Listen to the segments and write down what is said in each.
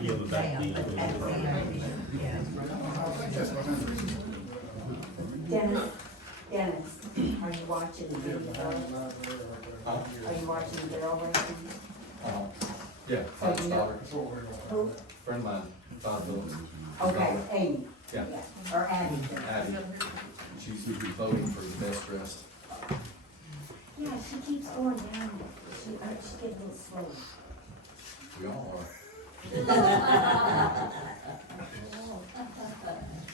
Yeah, but back then. Dennis, are you watching the video? Are you watching the barrel racing? Yeah, So Todd's you know- daughter, Who? friend of mine, Todd Phillips. Okay, Amy. Yeah. Or Abby. Abby. She's voting for the best dressed. Yeah, she keeps going down. She gets a little slow. We all are.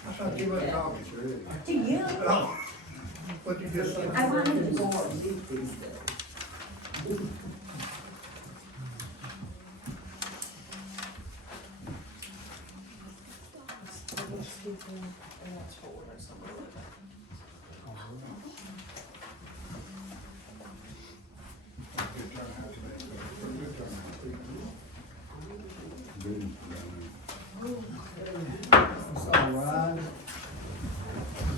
I thought you were talking, sure. To you, What you just said? I wanted to go and do things though. All right.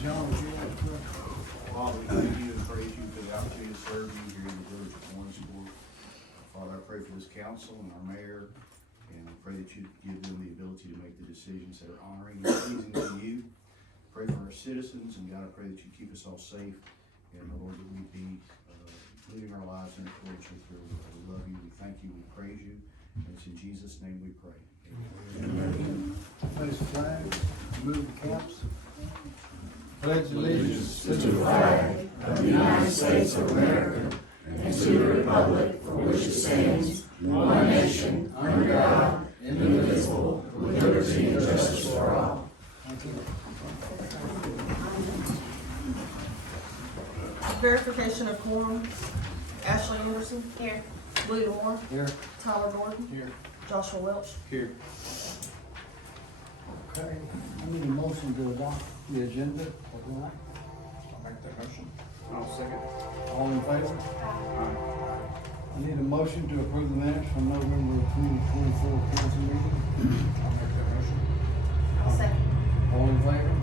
John, would you like to? Father, we thank you and praise you for the opportunity to serve you here in the village of Mooringsport. Father, I pray for this council and our mayor, and I pray that you give them the ability to make the decisions that are honoring and pleasing to you. Pray for our citizens, and God, I pray that you keep us all safe, and Lord, that we be living our lives in accordance with your will. We love you, we thank you, we praise you, and it's in Jesus' name we pray. Place the flag, move the caps. Pledge allegiance to the flag of the United States of America and to the republic for which it stands, one nation, under God, indivisible, with liberty and justice for all. Thank you. Verification of quorum. Ashley Anderson. Here. William Moore. Here. Tyler Gordon. Here. Joshua Welch. Here. Okay, I need a motion to adopt the agenda for tonight. I'll make that motion. I'll second. All in favor? I need a motion to approve the minutes from November 2024 council meeting. I'll make that motion. I'll second. All in favor?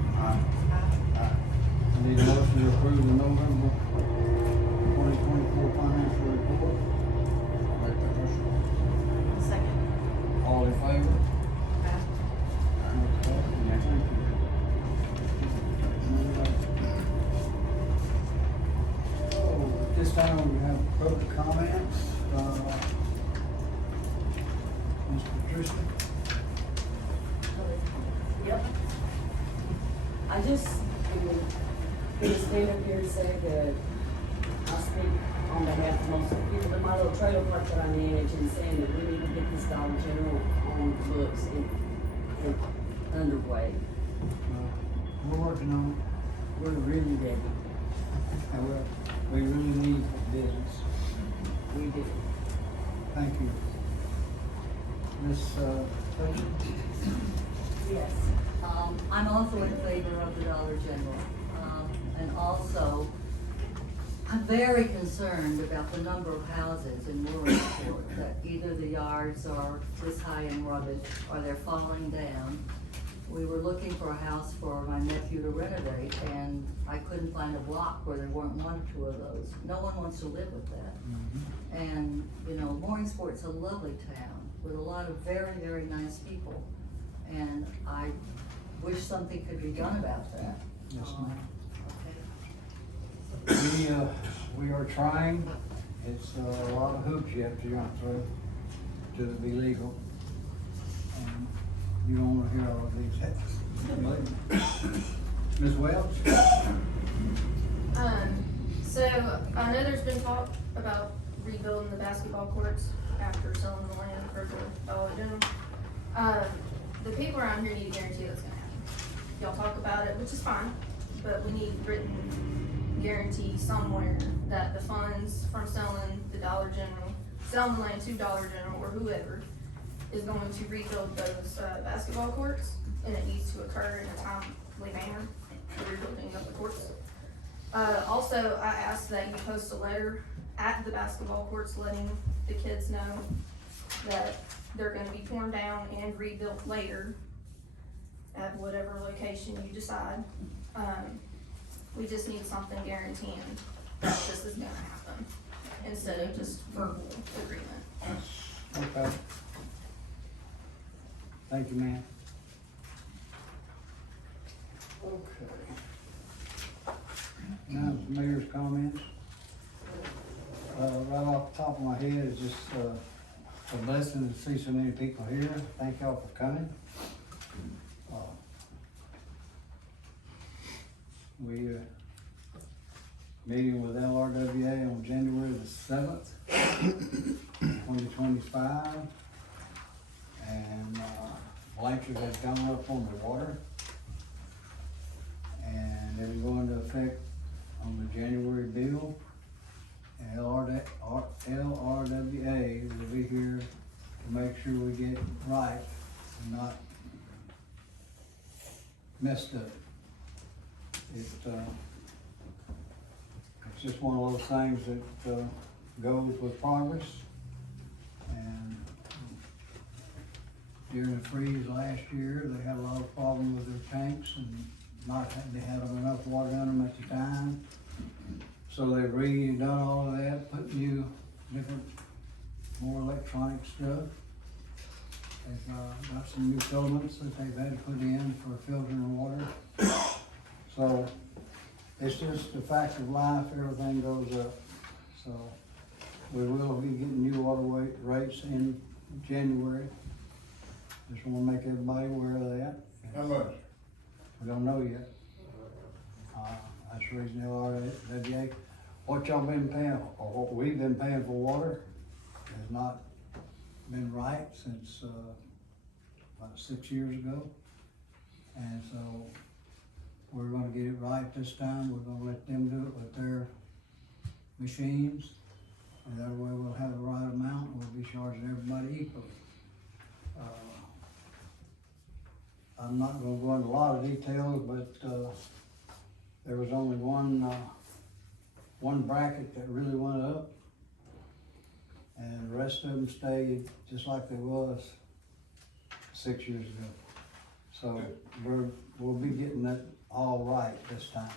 I need a motion to approve the November 2024 financial report. I'll make that motion. I'll second. All in favor? Okay, thank you. So, at this time, we have public comments. Ms. Patricia? Yep. I just, gonna stand up here and say that I speak on behalf of most of the people in my little trailer park that I manage and saying that we need to get this Dollar General on the books and underway. We're working on We're really ready. it, and we really need business. We do. Thank you. Ms. Fletcher? Yes, I'm also in favor of the Dollar General. And also, I'm very concerned about the number of houses in Mooringsport, that either the yards are this high and rugged, or they're falling down. We were looking for a house for my nephew to renovate, and I couldn't find a block where there weren't one or two of those. No one wants to live with that. And, you know, Mooringsport's a lovely town with a lot of very, very nice people. And I wish something could be done about that. Yes, ma'am. Okay. We are trying. It's a lot of hoops you have to jump through to be legal. And you don't want to hear all of these. Ms. Welch? So I know there's been talk about rebuilding the basketball courts after selling the land for the Dollar General. The people around here need a guarantee that's gonna happen. Y'all talk about it, which is fine, but we need written guarantee somewhere that the funds from selling the Dollar General, selling the land to Dollar General or whoever is going to rebuild those basketball courts, and it needs to occur in a timely manner, the rebuilding of the courts. Also, I asked that you post a letter at the basketball courts letting the kids know that they're gonna be torn down and rebuilt later at whatever location you decide. We just need something guaranteeing that this is gonna happen. instead of just verbal agreement. Okay. Thank you, ma'am. Okay. Now, the mayor's comments. Right off the top of my head, it's just, a blessing to see so many people here. Thank y'all for coming. We, meeting with LRWA on January the 7th, 2025. And, Blanchard has gone up on the water. And it'll go into effect on the January bill. And LRWA will be here to make sure we get it right and not messed up. It's just one of those things that, goes with progress. And during the freeze last year, they had a lot of problems with their tanks and they had enough water in them at the time. So they've redone all of that, put new, different, more electronic stuff. They've got some new filaments that they've had to put in for filtering the water. So it's just the fact of life, everything goes up. So we will be getting new water rates in January. Just wanna make everybody aware of that. How much? We don't know yet. That's the reason LRWA, what y'all been paying, or what we've been paying for water has not been right since, about 6 years ago. And so we're gonna get it right this time. We're gonna let them do it with their machines. And that way we'll have the right amount and we'll be charging everybody equally. I'm not gonna go into a lot of details, but, there was only one bracket that really went up. And the rest of them stayed just like they was 6 years ago. So we'll be getting that all right this time.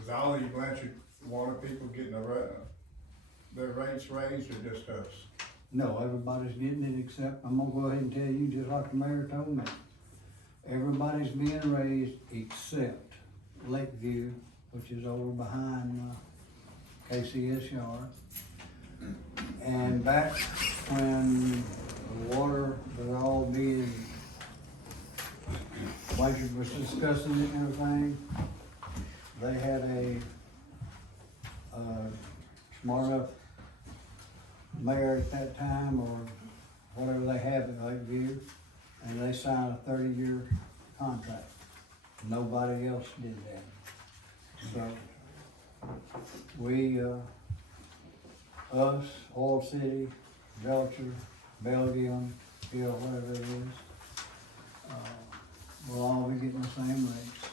Is all these Blanchard water people getting their rates raised or just us? No, everybody's getting it except, I'm gonna go ahead and tell you, just like the mayor told me. Everybody's being raised except Lakeview, which is over behind KCS yard. And back when the water was all being, Blanchard was discussing it and everything, they had a smart enough mayor at that time, or whatever they have at Lakeview, and they signed a 30-year contract. Nobody else did that. So we, us, Oil City, Belcher, Belgium, Hill, whatever it is, we'll all be getting the same rates.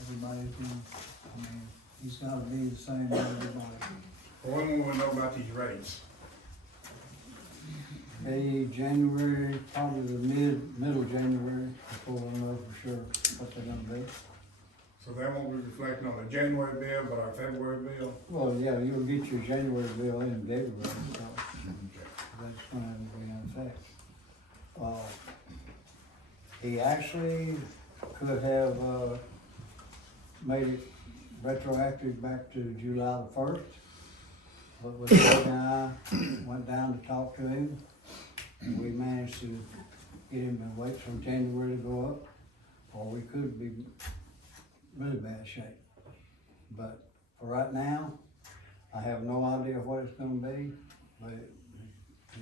Everybody's getting, I mean, he's gotta be the same as everybody. Well, when will we know about these rates? Maybe January, probably the middle of January, before we'll know for sure what they're gonna be. So that won't be reflecting on the January bill, but our February bill? Well, yeah, you'll get your January bill in February, so that's gonna be in effect. He actually could have, made it retroactive back to July the 1st. But with Doug and I went down to talk to him, and we managed to get him to wait till January to go up, or we could be in really bad shape. But for right now, I have no idea what it's gonna be, but it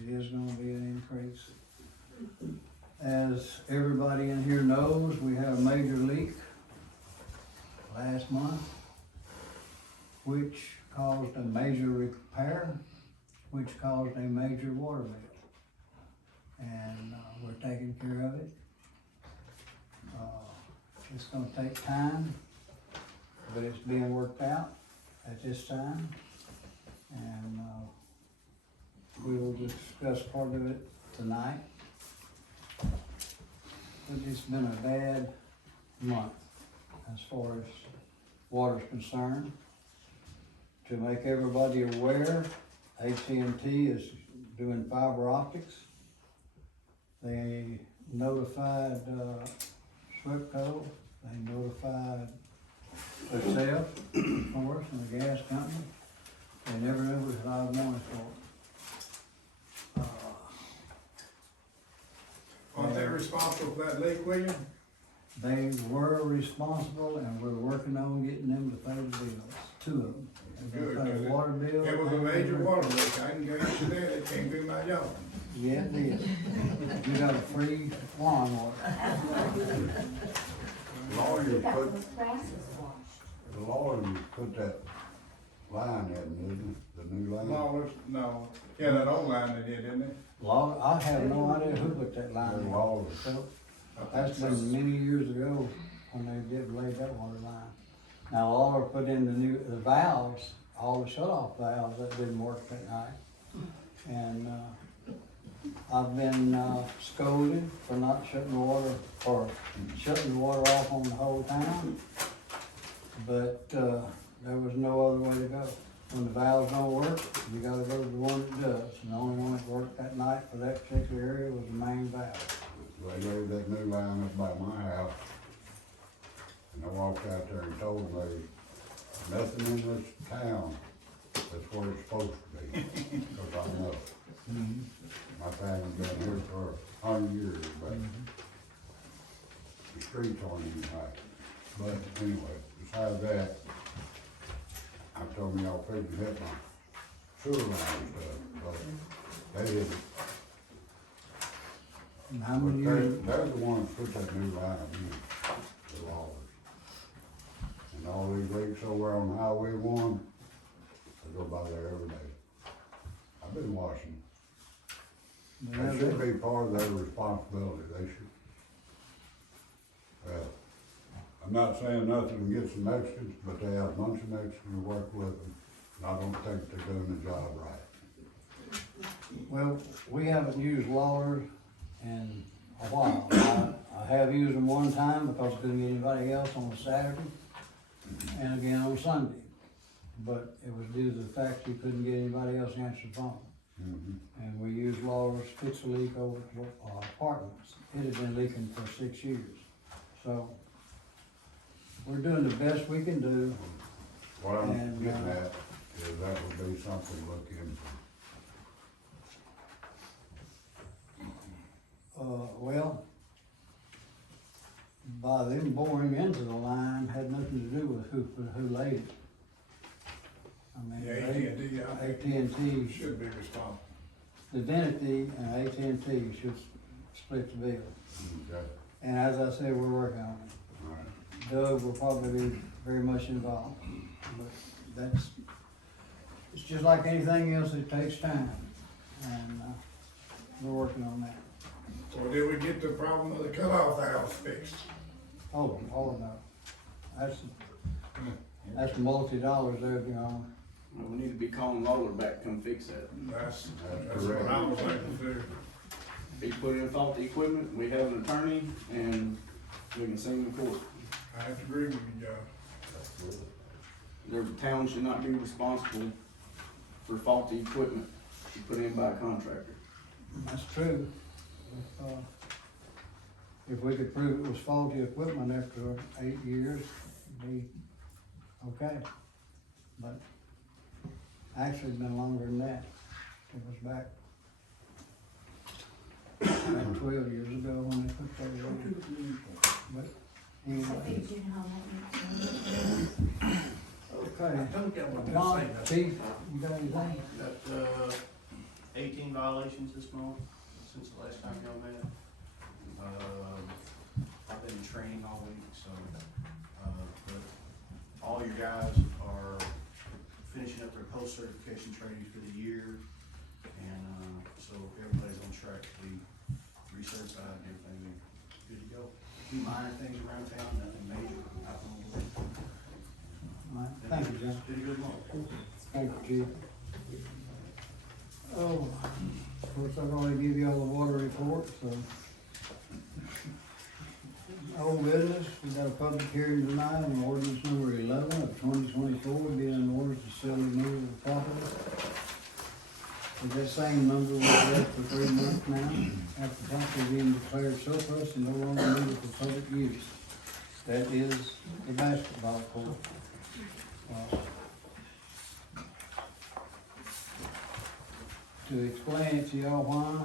is gonna be an increase. As everybody in here knows, we had a major leak last month, which caused a major repair, which caused a major water bill. And we're taking care of it. It's gonna take time, but it's being worked out at this time. And we will discuss part of it tonight. But it's been a bad month as far as water's concerned. To make everybody aware, AT&T is doing fiber optics. They notified, SWIPCO, they notified themselves, of course, and the gas company. They never knew what I was wanted for. Aren't they responsible for that leak, William? They were responsible, and we're working on getting them to pay the bills, 2 of them. They're gonna pay the water bill. It was a major water leak, I can guarantee you that, it came through my yard. Yeah, it did. You got a free lawnmower. Lawyer That put, was grass was washed. the lawyer put that line in, didn't it? The new line? No, yeah, that old line they did, didn't they? Law, I have no idea who put that line The in. lawyer. So, that's been many years ago when they did lay that water line. Now, Lawler put in the valves, all the shut-off valves that didn't work that night. And, I've been, scolded for not shutting the water, or shutting the water off on the whole town. But, there was no other way to go. When the valves don't work, you gotta go to the one that does. And the only one that worked that night for that particular area was the main valve. They laid that new line up by my house. And I walked out there and told them, nothing in this town that's where it's supposed to be. Cause I know. My family's been here for 100 years, but the streets aren't even right. But anyway, besides that, I told me y'all couldn't hit my sewer line and stuff, but they didn't. And how But many years, they're the ones put that new line in, the Lawlers. And all these leaks over on Highway 1, I go by there every day. I've been watching. That should be part of their responsibility, they should. I'm not saying nothing against the Mexicans, but they have a bunch of Mexicans who work with them, and I don't think they're doing the job right. well, we haven't used Lawler in a while. I have used them one time because I couldn't get anybody else on a Saturday, and again on Sunday. But it was due to the fact you couldn't get anybody else to answer the phone. And we used Lawler's to fix a leak over to our apartments. It had been leaking for 6 years. So, we're doing the best we can do. What I'm And, getting at is that would be something to look into. Well, by them boring into the line had nothing to do with who laid it. I mean, Yeah, AT&T, I think AT&T, should be responsible. the Divinity and AT&T should split the bill. Okay, And as I said, we're working on it. all right. Doug will probably be very much involved, but it's just like anything else, it takes time, and, we're working on that. So did we get the problem of the cutoff valves fixed? Oh, no, that's multi-dollars there, you know. Well, we need to be calling Lawler back to come fix that. That's what I was thinking too. He put in faulty equipment, we have an attorney, and we can sing in court. I have to agree with you, Joe. The town should not be responsible for faulty equipment put in by a contractor. That's true. If we could prove it was faulty equipment after 8 years, it'd be okay. But actually, it's been longer than that. It was back 12 years ago when they put that in. But anyway, okay. John, Chief, you got anything? Got, 18 violations this month, since the last time y'all met. I've been in training all week, so, but all your guys are finishing up their post-certification training for the year. And, so everybody's on track to be recertified and everything, good to go. A few minor things around town, nothing major. All right, thank you, John. Been a good month. Thank you, Chief. Oh, of course, I've already give you all the water report, so. Old business, we got a public hearing tonight on ordinance number 11 of 2024, being an ordinance to sell removal of property. Is that same number was left for 3 months now, after property being declared surplus and no longer needed for public use. That is the basketball court. To explain it to y'all why,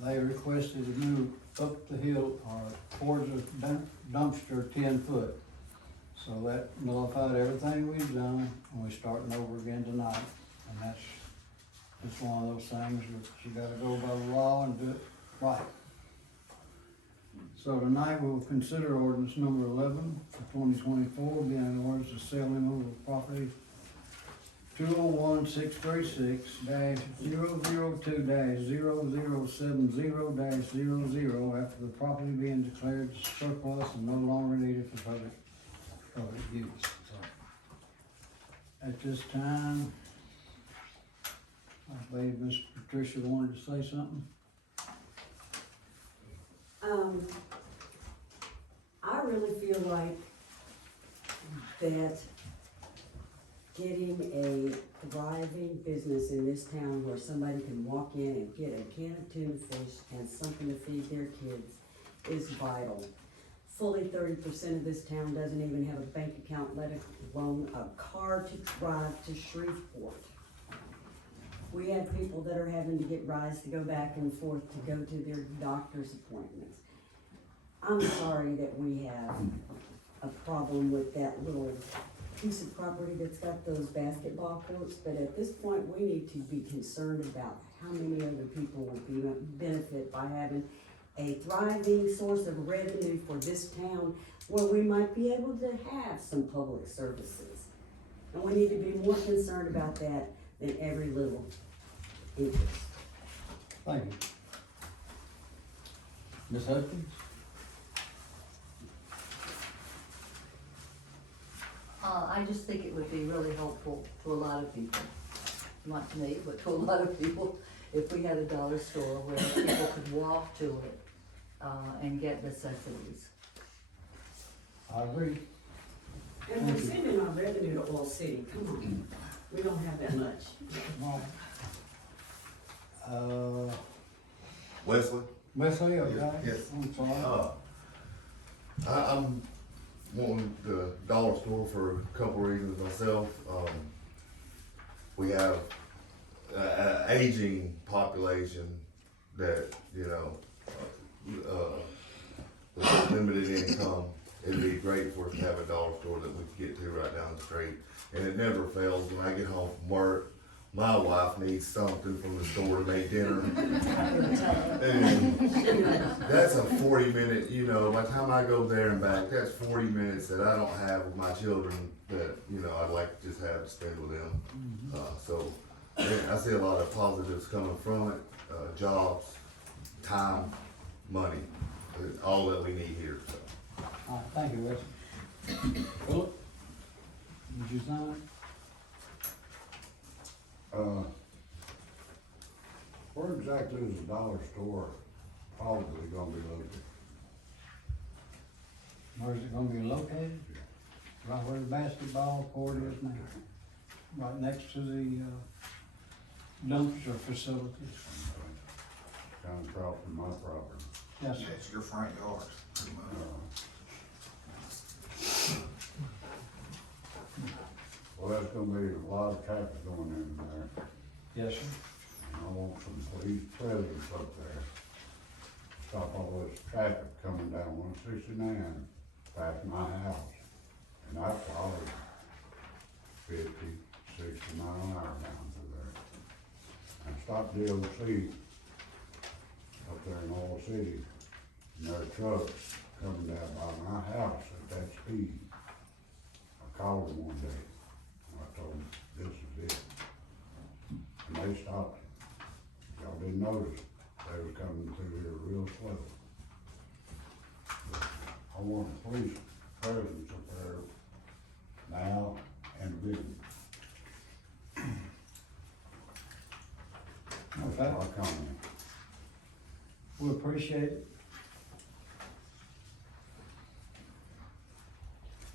they requested to move up the hill or towards the dumpster 10 foot. So that nullified everything we've done, and we're starting over again tonight. And that's just one of those things that you gotta go by the law and do it right. So tonight we'll consider ordinance number 11 for 2024, being an ordinance to sell and move of property 201-636-002-0070-00 after the property being declared surplus and no longer needed for public use. At this time, I believe Miss Patricia wanted to say something. I really feel like that getting a thriving business in this town where somebody can walk in and get a can of tuna fish and something to feed their kids is vital. Fully 30% of this town doesn't even have a bank account, let alone a car to drive to Shreveport. We have people that are having to get rides to go back and forth to go to their doctor's appointments. I'm sorry that we have a problem with that little piece of property that's got those basketball courts, but at this point, we need to be concerned about how many other people will benefit by having a thriving source of revenue for this town where we might be able to have some public services. And we need to be more concerned about that than every little interest. Thank you. Ms. Hutchins? I just think it would be really helpful to a lot of people, not to me, but to a lot of people, if we had a dollar store where people could walk to it, and get necessities. I agree. And we're sending our revenue to Oil City, come on, we don't have that much. Wesley? Wesley, okay? Yes. I'm sorry. I'm wanting the dollar store for a couple reasons myself. We have an aging population that, you know, with limited income, it'd be great for us to have a dollar store that we could get to right down the street. And it never fails, when I get home from work, my wife needs something from the store to make dinner. And that's a 40-minute, you know, by the time I go there and back, that's 40 minutes that I don't have with my children that, you know, I'd like to just have to spend with them. So I see a lot of positives coming from it, jobs, time, money, all that we need here, so. All right, thank you, Wesley. Philip? Would you sign? Where exactly is the dollar store probably gonna be located? Where's it gonna be located? Right where the basketball court is now. Right next to the, dumpster facilities. Kind of across from my property. Yes, sir. It's your front yard, pretty much. Well, there's gonna be a lot of traffic going in there. Yes, sir. And I want some police presence up there. Stop all this traffic coming down 169 past my house. And I probably 50, 60 mile an hour down through there. And stop DOC up there in Oil City. And there are trucks coming down by my house at that speed. I called them one day. I told them, this is it. And they stopped it. Y'all didn't notice, they was coming through here real slow. But I want a police presence up there now and then. Okay. Our comment. We appreciate it.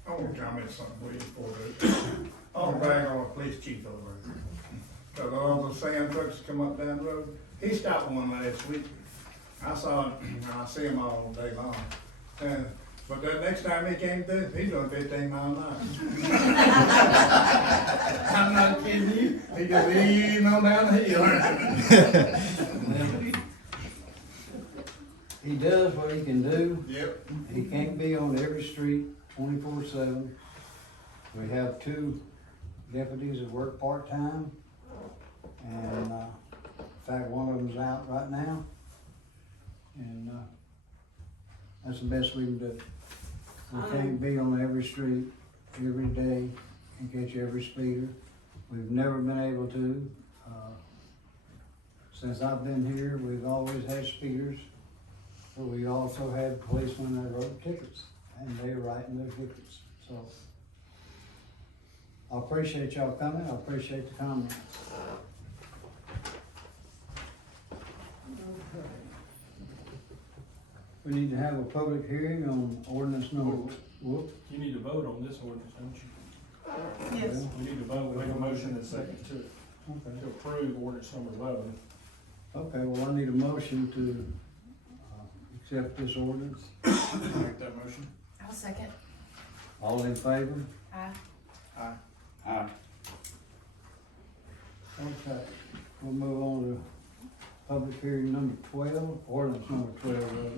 I want to comment something, William, for the, on the back on the police chief over there. all the sand trucks come up down the road. He stopped one last week. I saw him, and I see him all day long. But the next time he came through, he's doing 15 miles an hour. I'm not kidding you. He just easing on down the hill. He does what he can do. Yep. He can't be on every street 24/7. We have 2 deputies that work part-time. And, in fact, one of them's out right now. And, that's the best we can do. We can't be on every street, every day, and catch every speeder. We've never been able to. Since I've been here, we've always had speeders, but we also had policemen that wrote tickets, and they're writing their tickets, so. I appreciate y'all coming, I appreciate the comments. We need to have a public hearing on ordinance number, whoop. You need to vote on this ordinance, don't you? Yes. We need to vote, make a motion and second to Okay. approve ordinance number 11. Okay, well, I need a motion to, accept this ordinance. Make that motion. I'll second. All in favor? Aye. Aye. Okay, we'll move on to public hearing number 12, ordinance number 12, rather.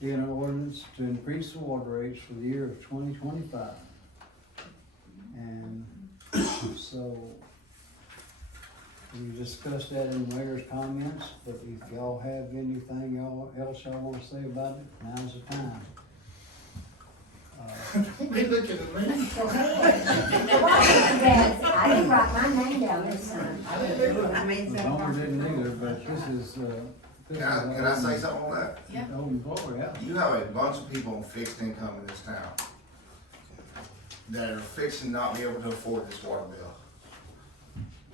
Being an ordinance to increase the water rates for the year of 2025. And so, we discussed that in the mayor's comments, but if y'all have anything else y'all wanna say about it, now's the time. He looking at me. I didn't write my name down this time. Homer didn't either, but this is, Can I say something on that? Yeah. Open floor, yeah. You have a bunch of people on fixed income in this town that are fixing not be able to afford this water bill.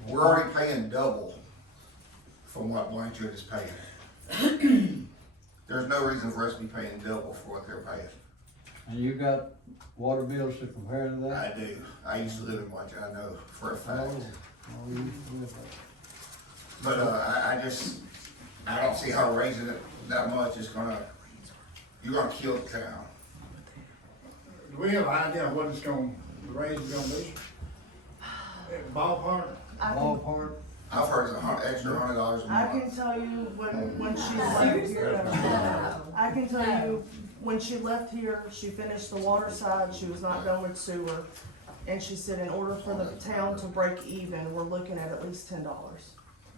We're already paying double from what Blanchard is paying. There's no reason for us to be paying double for what they're paying. And you got water bills to compare to that? I do. I used to live in Blanchard, I know for a fact. Oh, you live But, I don't see how raising it that much is you're gonna kill the town. Do we have an idea of what the raise is gonna be? Ballpark? ballpark? I've heard it's extra $100 a I can month. tell you when she left here, I can tell you, when she left here, she finished the water side, she was not done with sewer. And she said in order for the town to break even, we're looking at least $10.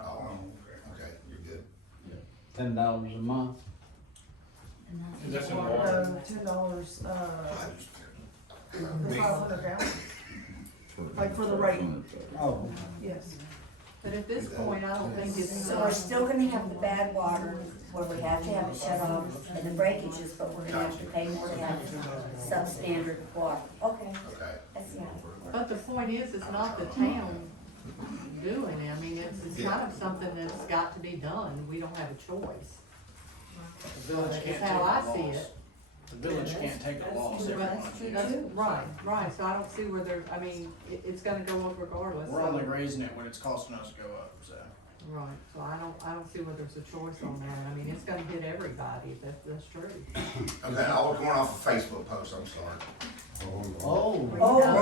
Oh, okay, you're good. $10 a month. Is that in water? $10, for 500 gallons. Like for the rate, Oh, yes. But at this point, I don't think it's. So we're still gonna have the bad water where we have to have it shut off and the breakages, but we're gonna have to pay more to have substandard water. Okay, Okay. that's the idea. But the point is, it's not the town doing it. I mean, it's kind of something that's got to be done. We don't have a choice. The village That's can't how I take a see loss. it. The village can't take a loss every That's month. true, right, so I don't see where there, I mean, it's gonna go up regardless. We're so- only raising it when it's costing us to go up, so. Right, so I don't see where there's a choice on that. I mean, it's gonna hit everybody, that's true. Okay, I was going off a Facebook post, I'm sorry. oh. Oh, that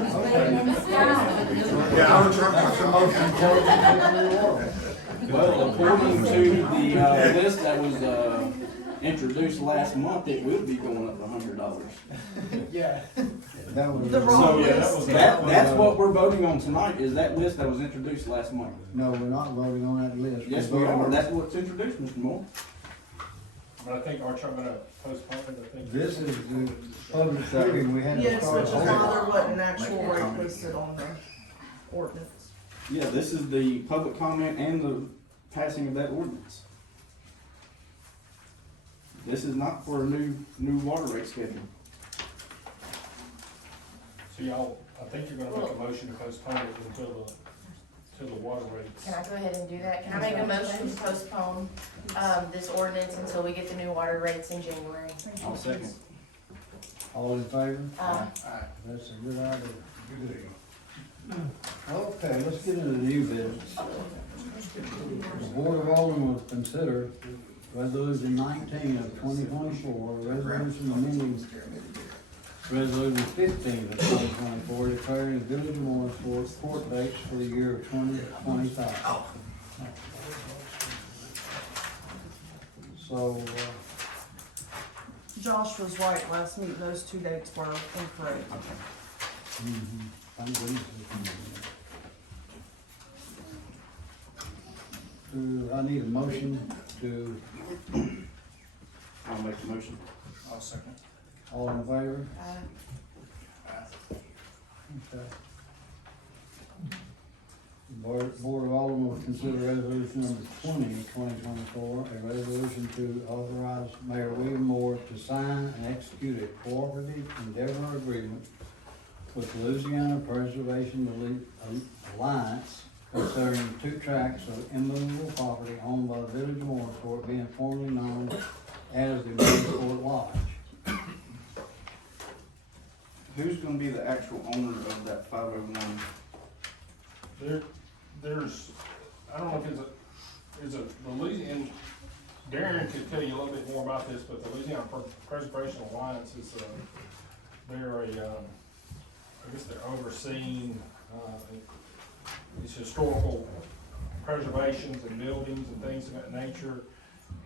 was written in stone. Yeah, I was trying Well, according to the, list that was, introduced last month, it will be going up $100. Yeah. That was. The wrong So, list. that's what we're voting on tonight, is that list that was introduced last month. No, we're not voting on that list. Yes, We're we voting are, on- that's what's introduced, Mr. Moore. But I think, aren't you gonna postpone it, I think? This is the public hearing we had to Yes, start. which is why there wasn't an actual rate listed on the ordinance. Yeah, this is the public comment and the passing of that ordinance. This is not for a new water rate schedule. So y'all, I think you're gonna make a motion to postpone it until the water rates. Can I go ahead and do that? Can I make a motion to postpone, this ordinance until we get the new water rates in January? I'll second. All in favor? Uh, That's a good idea. Okay, let's get into the new business. The Board of Aldermen will consider Resolution 19 of 2024, resolution amending Resolution 15 of 2024, declaring the Village of Mooringsport court dates for the year of 2025. So, Josh was right, last meeting, those two dates were incorrect. thank goodness. I need a motion to, I'll make the motion. I'll second. all in favor? Okay. Board of Aldermen will consider resolution number 20, 2024, a resolution to authorize Mayor William Moore to sign and execute a cooperative endeavor agreement with Louisiana Preservation Alliance concerning 2 tracts of immovable property owned by the Village of Mooringsport, being formerly known as the Mooringsport Lodge. Who's gonna be the actual owner of that 501? There's, I don't know if it's a, the Louisiana, Darren could tell you a little bit more about this, but the Louisiana Preservation Alliance is, they're I guess they're overseeing, these historical preservations and buildings and things of that nature.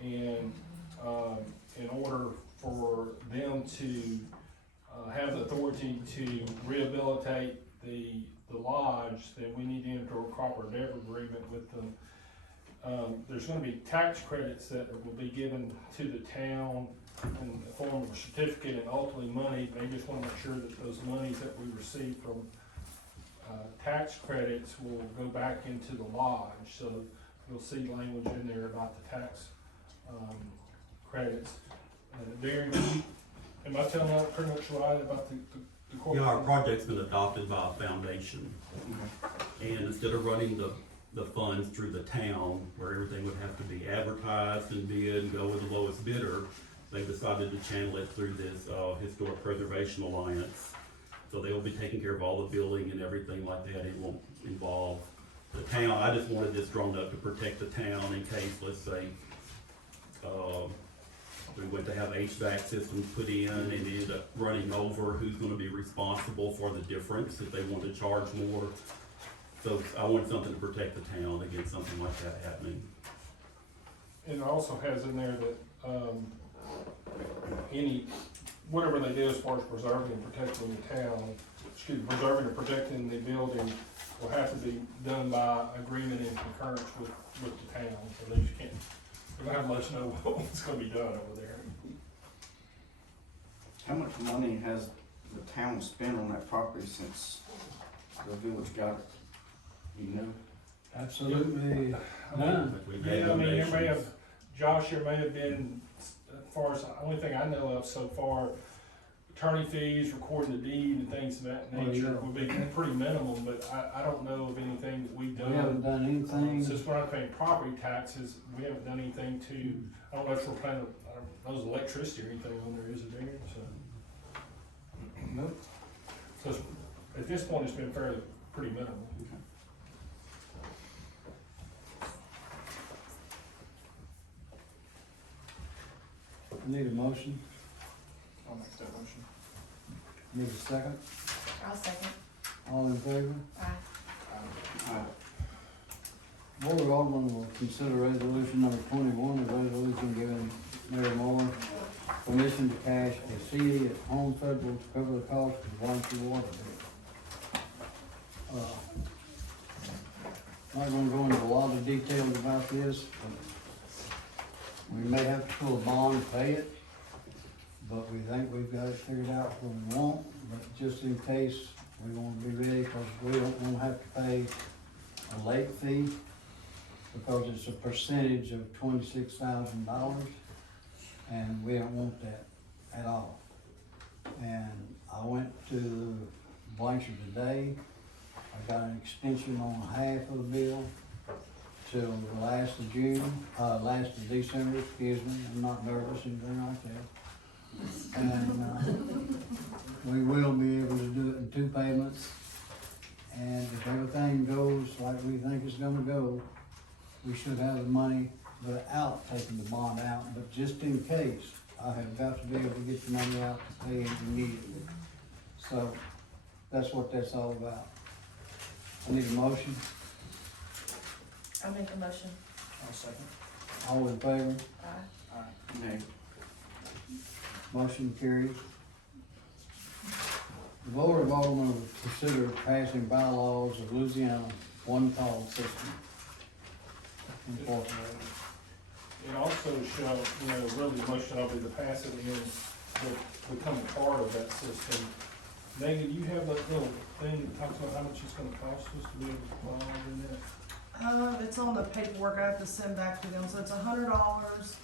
And, in order for them to, have the authority to rehabilitate the lodge, then we need to enter a proper endeavor agreement with them. There's gonna be tax credits that will be given to the town in the form of a certificate and ultimately money. They just wanna make sure that those monies that we receive from tax credits will go back into the lodge. So you'll see language in there about the tax credits. Darren, am I telling that pretty much right about the corporate? Yeah, our project's been adopted by a foundation. And instead of running the funds through the town, where everything would have to be advertised and bid and go with the lowest bidder, they decided to channel it through this Historic Preservation Alliance. So they will be taking care of all the billing and everything like that. It won't involve the town. I just wanted this drawn up to protect the town in case, let's say, we went to have HVAC systems put in and it ended up running over, who's gonna be responsible for the difference if they want to charge more. So I wanted something to protect the town against something like that happening. And it also has in there that, whatever they do as far as preserving and protecting the town, preserving and protecting the building will have to be done by agreement and concurrence with the town. So they just can't, they're gonna have to let you know what's gonna be done over there. How much money has the town spent on that property since the village got it? You know? Absolutely none. Yeah, I mean, there may have, Josh, there may have been, as far as, the only thing I know of so far, attorney fees, recording the deed and things of that nature would be pretty minimum, but I don't know of anything that we've done. We haven't done anything. Since we're not paying property taxes, we haven't done anything to, I don't know if we're paying, those electricity or anything on there, is it there, so. Nope. So at this point, it's been pretty minimal. I need a motion. I'll make that motion. Need a second. I'll second. All in favor? Aye. Board of Aldermen will consider resolution number 21, a resolution giving Mayor Moore permission to cash a CD at Home Federal to cover the cost of volunteer water bill. Not gonna go into a lot of details about this, but we may have to pull a bond to pay it, but we think we've got it figured out what we want, but just in case, we wanna be ready, because we don't wanna have to pay a late fee, because it's a percentage of $26,000, and we don't want that at all. And I went to Blanchard today, I got an extension on half of the bill till the last of December, excuse me, I'm not nervous, anything like that. And, we will be able to do it in 2 payments, And if everything goes like we think it's gonna go, we should have the money without taking the bond out, but just in case, I have got to be able to get the money out to pay it immediately. So, that's what that's all about. I need a motion, I'll make a motion. I'll second. all in favor, Aye. Nay. motion carries. The Board of Aldermen will consider passing bylaws of Louisiana one-call system incorporated. It also shall, really the motion I'll be to pass it in, will become a part of that system. Megan, do you have that little thing that talks about how much it's gonna cost us to be able to file in that? It's on the paperwork I have to send back to them, so it's $100,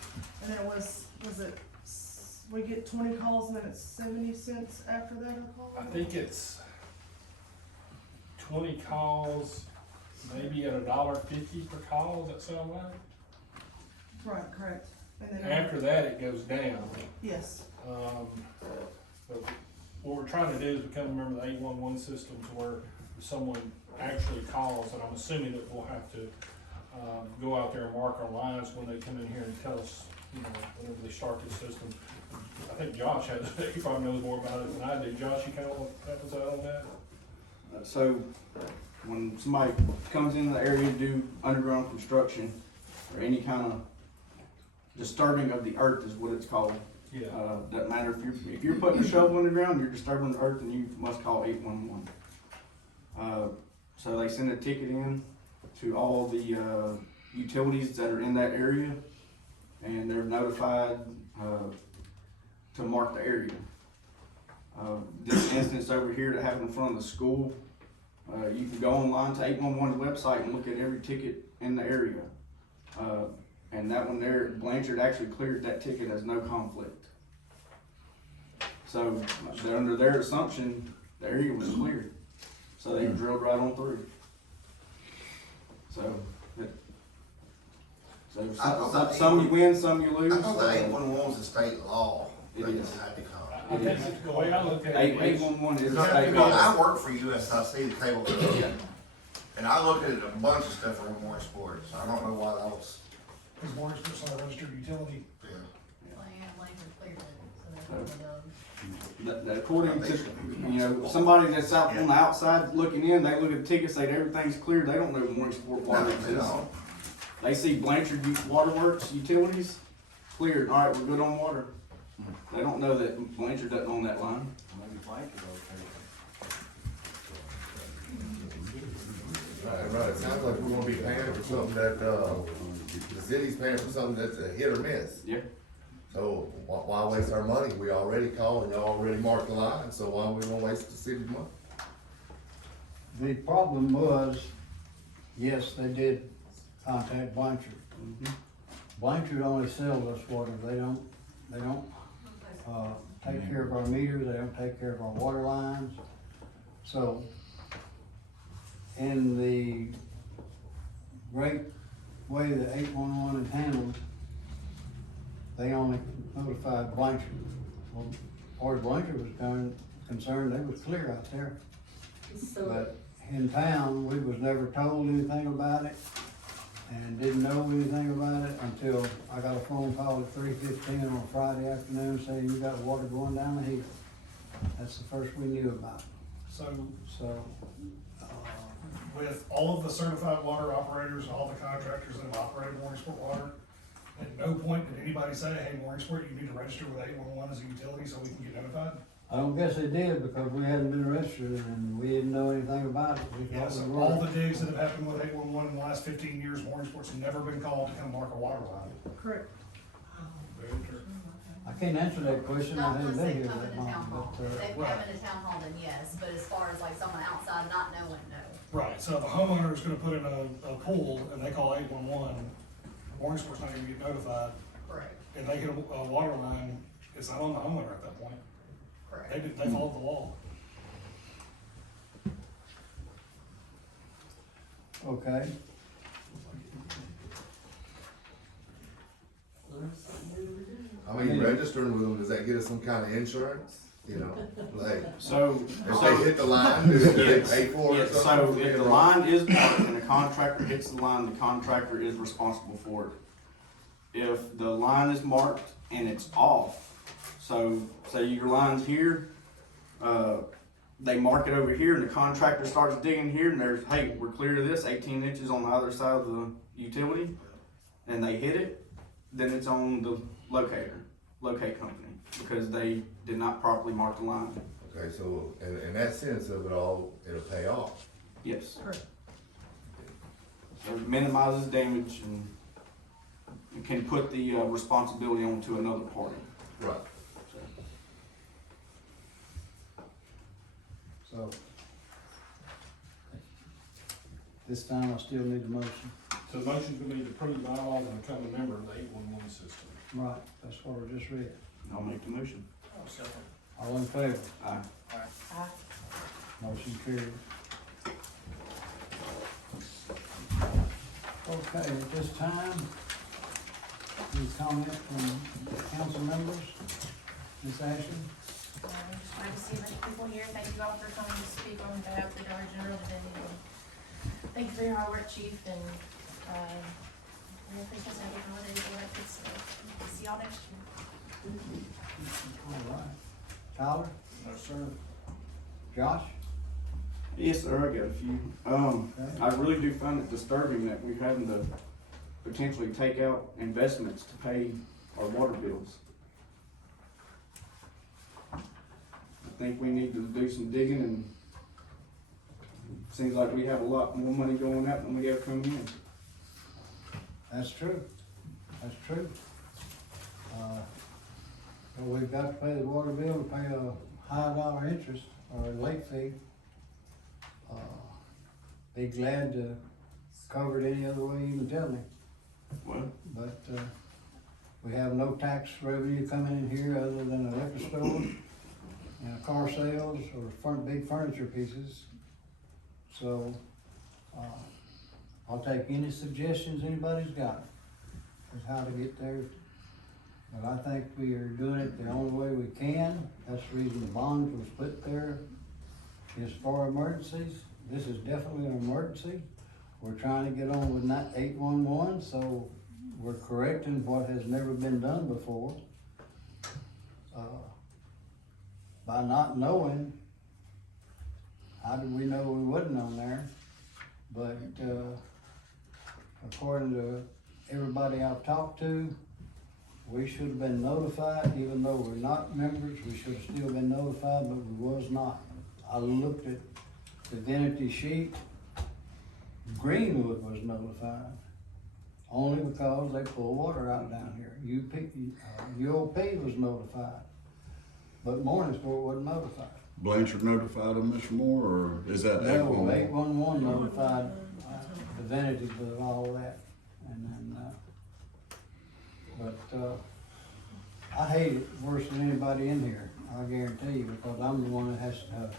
and then it was it, we get 20 calls and then it's 70 cents after that a call? I think it's 20 calls, maybe at $1.50 per call, does that sound right? Right, correct. And then, After that, it goes down. yes, But what we're trying to do is become a member of the 811 system to where if someone actually calls, and I'm assuming that we'll have to, go out there and mark our lines when they come in here and tell us, whenever they start this system. I think Josh has, he probably knows more about it than I do. Josh, you kinda want to help us out on that? So, when somebody comes in the area to do underground construction, or any kind of disturbing of the earth is what it's called. Yeah. Doesn't matter if you're putting a shovel in the ground, you're disturbing the earth, then you must call 811. So they send a ticket in to all the utilities that are in that area, and they're notified to mark the area. This instance over here that happened in front of the school, you can go online to 811's website and look at every ticket in the area. And that one there, Blanchard actually cleared that ticket as no conflict. So, under their assumption, the area was cleared. So they drilled right on through. So, some you win, some you lose. I thought the 811's a state law. It that you is. had to call. I think the way I look at it. 811 is a Because state law. I work for USIC, the cable company, and I looked at a bunch of stuff for Mooringsport, so I don't know why that was. Because Mooringsport's not a registered utility. According to, somebody that's out on the outside looking in, they look at the ticket, say everything's clear, they don't know Mooringsport water exists. They see Blanchard Waterworks Utilities, cleared, alright, we're good on water. They don't know that Blanchard doesn't own that line. Maybe Blanchard, okay. Right, it sounds like we're gonna be paying for something that, the city's paying for something that's a hit or miss. Yeah. So why waste our money? We already called and y'all already marked the line, so why we gonna waste the city's money? The problem was, yes, they did contact Blanchard. Blanchard only sells us water, they don't take care of our meters, they don't take care of our water lines. So, in the great way that 811 is handled, they only notified Blanchard. Well, as far as Blanchard was concerned, they was clear out there. So, But in town, we was never told anything about it and didn't know anything about it until I got a phone call at 3:15 on a Friday afternoon saying you got water going down the hill. That's the first we knew about it. So, With all of the certified water operators and all the contractors that have operated Mooringsport Water, at no point did anybody say, hey, Mooringsport, you need to register with 811 as a utility so we can get notified? I don't guess they did because we hadn't been registered and we didn't know anything about it. We thought Yes, we were. all the digs that have happened with 811 in the last 15 years, Mooringsport's never been called to come mark a water line. correct. Very true. I can't answer that question, I Not haven't unless been they here come that into long, town hall. but, If they Right. come into town hall, then yes, but as far as like someone outside not knowing, no. Right, so if a homeowner is gonna put in a pool and they call 811, Mooringsport's not gonna get notified, Correct, and they hit a water line, it's not on the homeowner at that point. correct. They followed the law. okay. I mean, registering with them, does that get us some kind of insurance? you know, like, So. if they hit the line, do they pay for it or Yes, so something? if the line is marked and the contractor hits the line, the contractor is responsible for it. If the line is marked and it's off, so say your line's here, they mark it over here and the contractor starts digging here and there's, hey, we're clear of this, 18 inches on the other side of the utility, and they hit it, then it's on the locate company, because they did not properly mark the line. Okay, so in that sense of it all, it'll pay off. Yes. So it minimizes damage and can put the responsibility onto another party. Right. So, this time I still need a motion. So the motion can be to approve the bylaws and become a member of the 811 system. Right, that's what I just read. I'll make the motion. All in favor? Aye. Motion carried. Okay, at this time, any comment from council members? Ms. Ashley? Just glad to see a bunch of people here. Thank you all for coming to speak on behalf of the Dollar General today. Thank you for your hard work, Chief, and, Merry Christmas, Happy Holidays, all that good stuff. See y'all next year. All right. Tyler? No, sir. Josh? Yes, sir, I got a few. Okay. I really do find it disturbing that we're having to potentially take out investments to pay our water bills. I think we need to do some digging, and it seems like we have a lot more money going out than we have coming in. That's true. That's true. But we've got to pay the water bill, pay a high dollar interest or a late fee. Be glad to cover it any other way you can tell me. Well, But, we have no tax revenue coming in here other than a liquor store and car sales or big furniture pieces. So, I'll take any suggestions anybody's got as how to get there. But I think we are doing it the only way we can. That's the reason the bond was put there, is for emergencies. This is definitely an emergency. We're trying to get on with 811, so we're correcting what has never been done before. By not knowing, how did we know we wasn't on there? But, according to everybody I've talked to, we should have been notified, even though we're not members, we should have still been notified, but we was not. I looked at the Divinity sheet. Greenwood was notified, only because they pull water out down here. UOP was notified, but Mooringsport wasn't notified. Blanchard notified them, Mr. Moore, or is that No, 811? 811 notified Divinity of all that, and then, I hate it worse than anybody in here, I guarantee you, because I'm the one that has to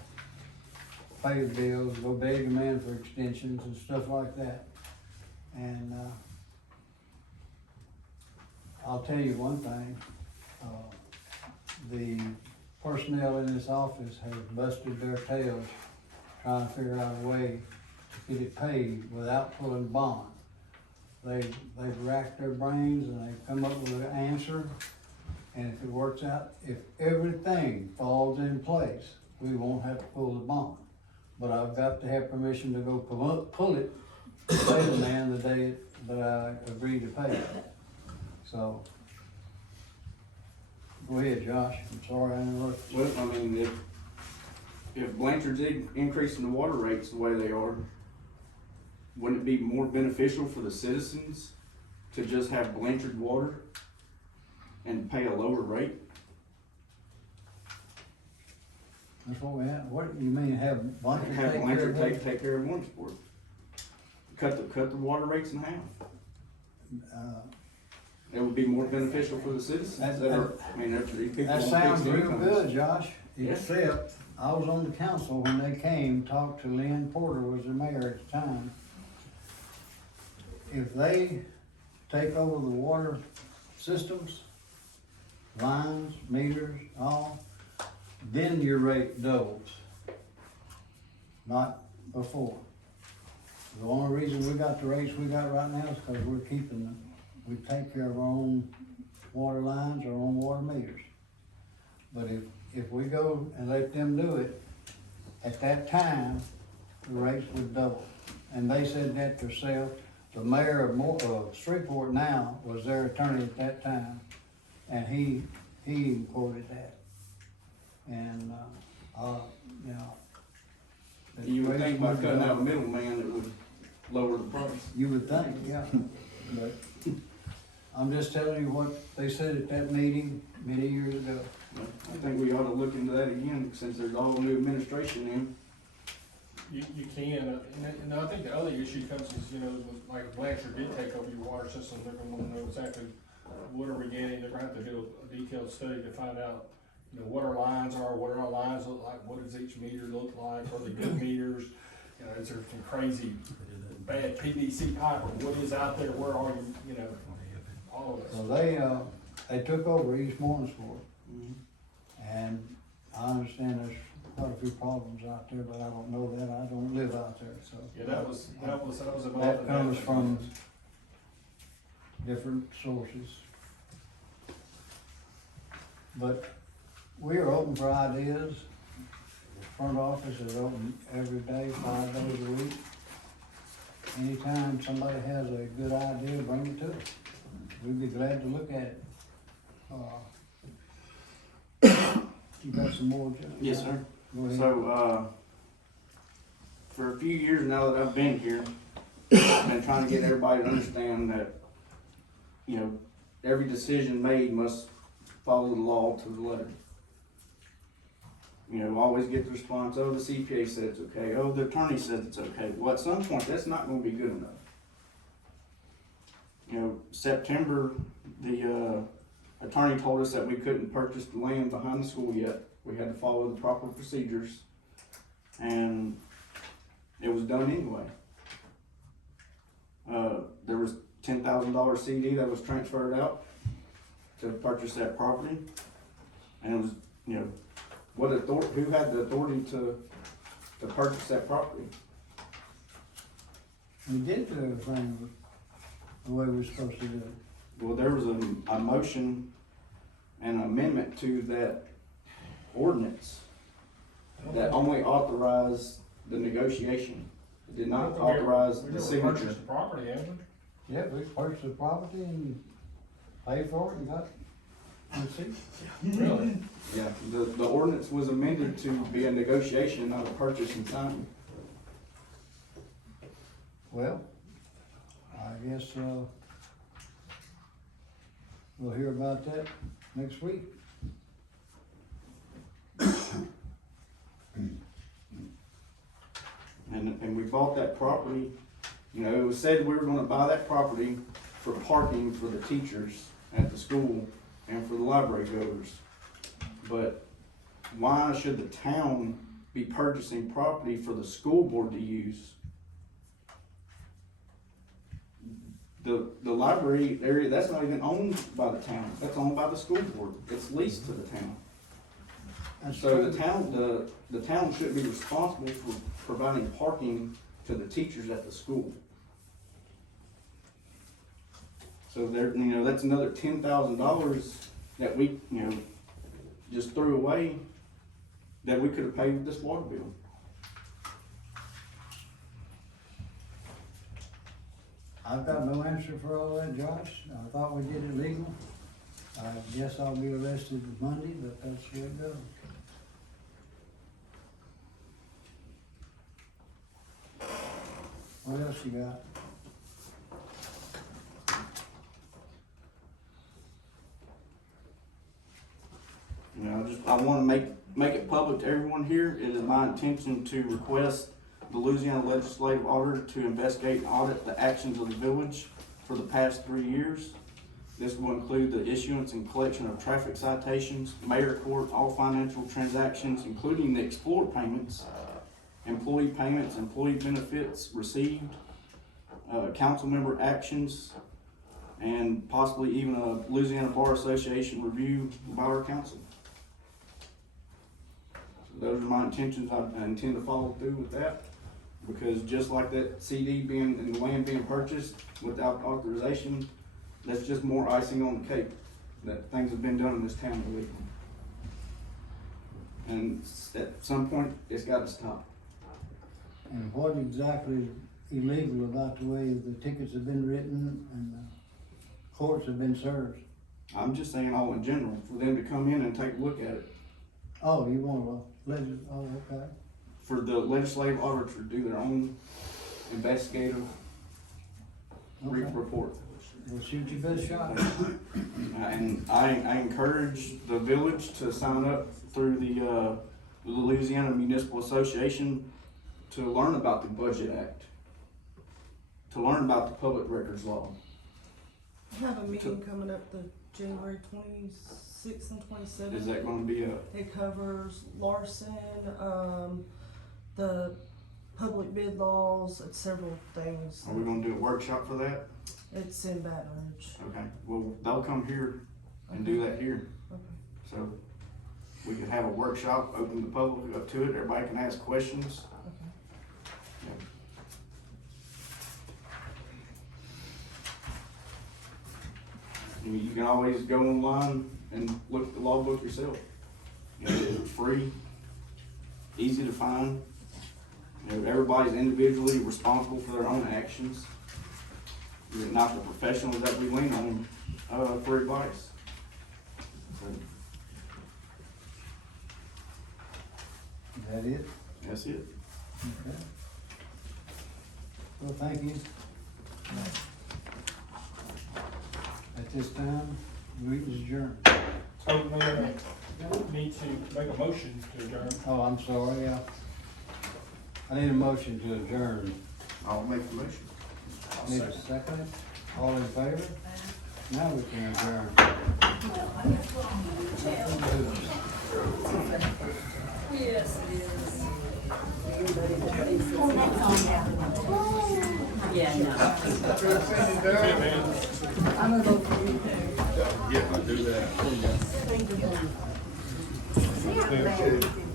pay the bills, go beg a man for extensions and stuff like that. And, I'll tell you one thing, the personnel in this office have busted their tails trying to figure out a way to get it paid without pulling bond. They've racked their brains and they've come up with an answer, and if it works out, if everything falls in place, we won't have to pull the bond. But I've got to have permission to go pull it, pay the man the day that I agreed to pay it. So, go ahead, Josh, I'm sorry I interrupted you. well, I mean, if Blanchard's increasing the water rates the way they are, wouldn't it be more beneficial for the citizens to just have Blanchard water and pay a lower rate? That's what we have, what, you mean have Blanchard Have take care Blanchard of it? take care of Mooringsport. Cut the water rates in half. It would be more beneficial for the citizens that are, I mean, people. That on sounds fixed real incomes. good, Josh, Yeah. except I was on the council when they came, talked to Lynn Porter, was the mayor at the time. If they take over the water systems, lines, meters, all, then your rate doubles, not before. The only reason we got the rates we got right now is because we take care of our own water lines, our own water meters. But if we go and let them do it, at that time, the rates would double. And they said that themselves. The mayor of Shreveport now was their attorney at that time, and he even quoted that. And, you know. the You would rates think by would cutting out a double. middleman, it would lower the price. You would think, yeah, but I'm just telling you what they said at that meeting many years ago. I think we ought to look into that again, since there's all new administration in. You can, and I think the other issue comes is, you know, like Blanchard did take over your water system, they're gonna wanna know exactly what are we getting, they're gonna have to do a detailed study to find out, you know, what our lines are, what our lines look like, what does each meter look like, are they good meters? You know, is there some crazy bad PVC pipe, or what is out there, where are you know, all of So that. they took over East Mooringsport, and I understand there's quite a few problems out there, but I don't know that, I don't live out there, so. Yeah, that was about. That comes from different sources. But we are open for ideas. The front office is open every day, 5 days a week. Anytime somebody has a good idea, bring it to us. We'd be glad to look at it. You got some more, John? Yes, sir. Go ahead. So, for a few years now that I've been here, I've been trying to get everybody to understand that, you know, every decision made must follow the law to the letter. You know, always get the response, oh, the CPA said it's okay, oh, the attorney said it's okay. Well, at some point, that's not gonna be good enough. You know, September, the attorney told us that we couldn't purchase the land behind the school yet. We had to follow the proper procedures, and it was done anyway. There was $10,000 CD that was transferred out to purchase that property, and it was, you know, who had the authority to purchase that property? We did do everything the way we were supposed to do it. Well, there was a motion and amendment to that ordinance that only authorized the negotiation. It did not authorize the signature. Purchased the property, haven't we? Yeah, we purchased the property and paid for it and got receipt. Really? Yeah, the ordinance was amended to be a negotiation, not a purchase and signing. Well, I guess, we'll hear about that next week. And we bought that property, you know, it was said we were gonna buy that property for parking for the teachers at the school and for the library goers. But why should the town be purchasing property for the school board to use? The library area, that's not even owned by the town, that's owned by the school board, it's leased to the town. So the town should be responsible for providing parking to the teachers at the school. So there, you know, that's another $10,000 that we, you know, just threw away that we could have paid with this water bill. I've got no answer for all that, Josh. I thought we did it legal. I guess I'll be arrested Monday, but that's where it goes. What else you got? You know, I wanna make it public to everyone here. It is my intention to request the Louisiana Legislative Auditor to investigate and audit the actions of the village for the past 3 years. This will include the issuance and collection of traffic citations, mayor court, all financial transactions, including the Explore payments, employee payments, employee benefits received, council member actions, and possibly even a Louisiana Bar Association review by our council. those are my intentions. I intend to follow through with that. Because just like that CD being, and the land being purchased without authorization, that's just more icing on the cake. That things have been done in this town illegally. And at some point, it's gotta stop. And what exactly is illegal about the way the tickets have been written and the courts have been served? I'm just saying all in general, for them to come in and take a look at it. Oh, you want to, oh, okay. For the legislative auditor to do their own investigative Okay. report. We'll shoot your best shot. And I encourage the village to sign up through the Louisiana Municipal Association to learn about the Budget Act, to learn about the Public Records Law. I have a meeting coming up the January 26th and 27th. Is that gonna be a, It covers larceny, the public bid laws, it's several things. are we gonna do a workshop for that? It's in Baton Rouge. Okay, well, they'll come here and do that here. Okay. So we could have a workshop, open the public up to it, everybody can ask questions. Okay. You can always go online and look at the law book yourself. You know, it's free, easy to find. You know, everybody's individually responsible for their own actions. You're not the professionals that we lean on for advice. So, Is that it? that's it. Okay. Well, thank you. At this time, the meeting is adjourned. So, Mayor, need to make a motion to adjourn. Oh, I'm sorry, yeah. I need a motion to adjourn. I'll make the motion. Need a second? All in favor? Now we can adjourn. Yes, it is. Yeah, no. I'm gonna go for you. Yeah, I do that. Thank you.